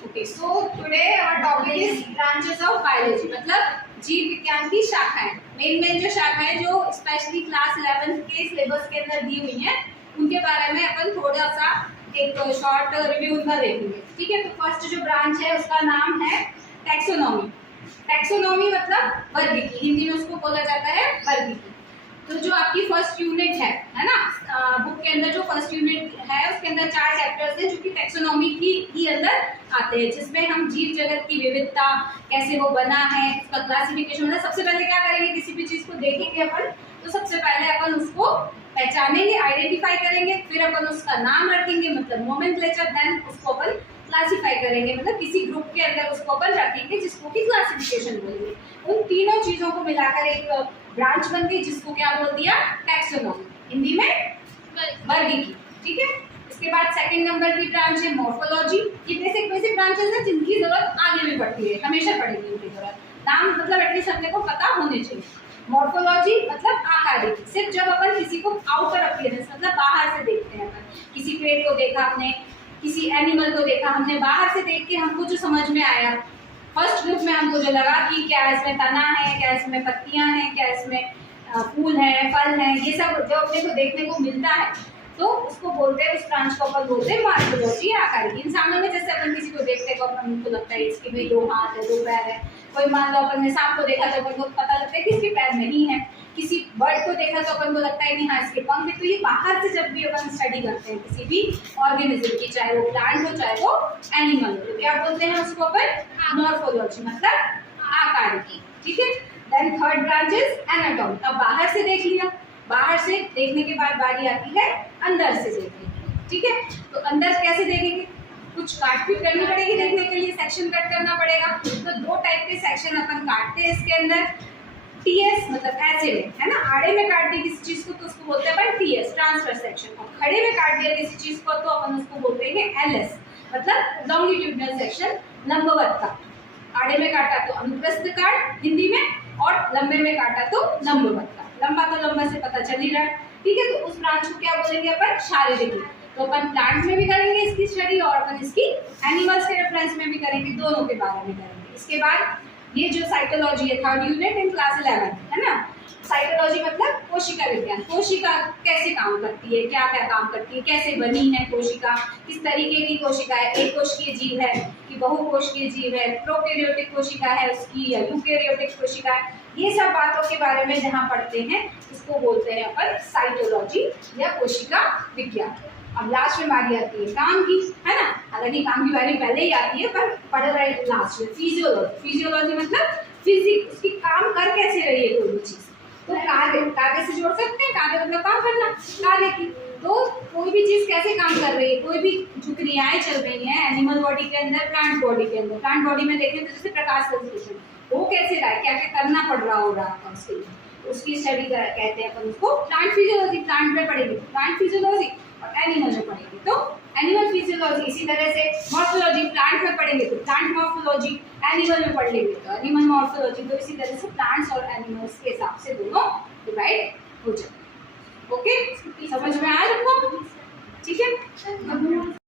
Okay, so today our topic is branches of biology, मतलब जीव विज्ञान की शाखाएं। मेन जो शाखाएं जो स्पेशली क्लास 11 के सिलेबस के अंदर दी हुई हैं, उनके बारे में अपन थोड़ा सा एक शॉर्ट रिव्यू उनका देखेंगे। ठीक है, तो फर्स्ट जो ब्रांच है उसका नाम है टैक्सोनॉमी। टैक्सोनॉमी मतलब वर्गीकी, हिंदी में उसको बोला जाता है वर्गीकी। तो जो आपकी फर्स्ट यूनिट है ना, बुक के अंदर जो फर्स्ट यूनिट है उसके अंदर 4 चैप्टर्स हैं जो कि टैक्सोनॉमी की ही अंदर आते हैं, जिसमें हम जीव जगत की विविधता, कैसे वो बना है, उसका क्लासिफिकेशन। मतलब सबसे पहले क्या करेंगे, किसी भी चीज को देखेंगे अपन तो सबसे पहले अपन उसको पहचानेंगे, आइडेंटिफाई करेंगे, फिर अपन उसका नाम रखेंगे मतलब नोमेनक्लेचर, देन उसको अपन क्लासिफाई करेंगे, मतलब किसी ग्रुप के अंदर उसको अपन रखेंगे जिसको कि क्लासिफिकेशन बोलेंगे। उन तीनों चीजों को मिलाकर एक ब्रांच बन गई जिसको क्या बोल दिया, टैक्सोनॉमी, हिंदी में वर्गीकी। ठीक है, इसके बाद सेकंड नंबर की ब्रांच है मॉर्फोलॉजी। ये बेसिक ब्रांचेस है जिनकी जरूरत आगे भी पड़ती है, हमेशा पड़ेगी उनकी जरूरत। नाम मतलब एटलीस्ट अपने को पता होने चाहिए। मॉर्फोलॉजी मतलब आकारिकी, सिर्फ जब अपन किसी को आउटर अपीयरेंस मतलब बाहर से देखते हैं, अपन किसी पेड़ को देखा हमने, किसी एनिमल को देखा हमने, बाहर से देख के हमको जो समझ में आया, फर्स्ट ग्रुप में हमको जो लगा कि क्या इसमें तना है, क्या इसमें पत्तियां हैं, क्या इसमें फूल है, फल है, ये सब जो अपने को देखने को मिलता है तो उसको बोलते हैं, उस ब्रांच को अपन बोलते हैं मॉर्फोलॉजी, आकारिकी। इंसानों में जैसे अपन किसी को देखते हैं तो अपन को लगता है इसके भी 2 हाथ है, 2 पैर है। कोई मान लो अपन ने सांप को देखा तो अपन को पता लगता है कि इसके पैर नहीं है। किसी बर्ड को देखा तो अपन को लगता है कि हाँ इसके पंख है। तो ये बाहर से जब भी अपन स्टडी करते हैं किसी भी ऑर्गेनिज्म की, चाहे वो प्लांट हो चाहे वो एनिमल हो, तो क्या बोलते हैं उसको अपन मॉर्फोलॉजी मतलब आकारिकी। ठीक है, then third branch is anatomy. अब बाहर से देख लिया, बाहर से देखने के बाद बारी आती है अंदर से देखने की। ठीक है, तो अंदर कैसे देखेंगे, कुछ काट पीट करनी पड़ेगी देखने के लिए, सेक्शन कट करना पड़ेगा। तो 2 टाइप के सेक्शन अपन काटते हैं इसके अंदर। टीएस मतलब ऐसे में है ना, आड़े में काट दिया किसी चीज को तो उसको बोलते हैं अपन टीएस ट्रांसफर सेक्शन, और खड़े में काट दिया किसी चीज को तो अपन उसको बोलते हैं एलएस मतलब लॉन्गिट्यूडनल सेक्शन, लंबवत का। आड़े में काटा तो अनुप्रस्थ काट हिंदी में, और लंबे में काटा तो लंबवत का। लंबा तो लंबा से पता चल ही रहा है। ठीक है, तो उस ब्रांच को क्या बोलेंगे अपन, शारीरिक। तो अपन प्लांट में भी करेंगे इसकी स्टडी और अपन इसकी एनिमल्स के रेफरेंस में भी करेंगे, दोनों के बारे में करेंगे। इसके बाद ये जो साइटोलॉजी है, थर्ड यूनिट इन क्लास 11 है ना। साइटोलॉजी मतलब कोशिका विज्ञान, कोशिका कैसे काम करती है, क्या क्या काम करती है, कैसे बनी है कोशिका, किस तरीके की कोशिका है, एक कोशिकीय जीव है कि बहुकोशिकीय जीव है, प्रोकैरियोटिक कोशिका है उसकी या यूकैरियोटिक कोशिका है, ये सब बातों के बारे में जहाँ पढ़ते हैं उसको बोलते हैं अपन साइटोलॉजी या कोशिका विज्ञान। अब लास्ट में बारी आती है काम की, है ना। हालांकि काम की बारी पहले ही आती है पर पढ़ रहे हैं लास्ट में फिजियोलॉजी। फिजियोलॉजी मतलब फिजिक्स, उसकी काम कर कैसे रही है कोई भी चीज। तो कार्य से जोड़ सकते हैं, कार्य मतलब काम करना, कार्य की। तो कोई भी चीज कैसे काम कर रही है, कोई भी जो क्रियाएं चल रही हैं एनिमल बॉडी के अंदर, प्लांट बॉडी के अंदर। प्लांट बॉडी में देखें तो जैसे प्रकाश संश्लेषण वो कैसे रहा है, क्या क्या करना पड़ रहा होगा उसके लिए, उसकी स्टडी कहते हैं अपन उसको प्लांट फिजियोलॉजी। प्लांट में पढ़ेंगे तो प्लांट फिजियोलॉजी, और एनिमल में पढ़ेंगे तो एनिमल फिजियोलॉजी। इसी तरह से मॉर्फोलॉजी, प्लांट में पढ़ेंगे तो प्लांट मॉर्फोलॉजी, एनिमल में पढ़ लेंगे तो एनिमल मॉर्फोलॉजी। तो इसी तरह से प्लांट्स और एनिमल्स के हिसाब से दोनों डिवाइड हो जाए। ओके, समझ में आया तुमको? ठीक है।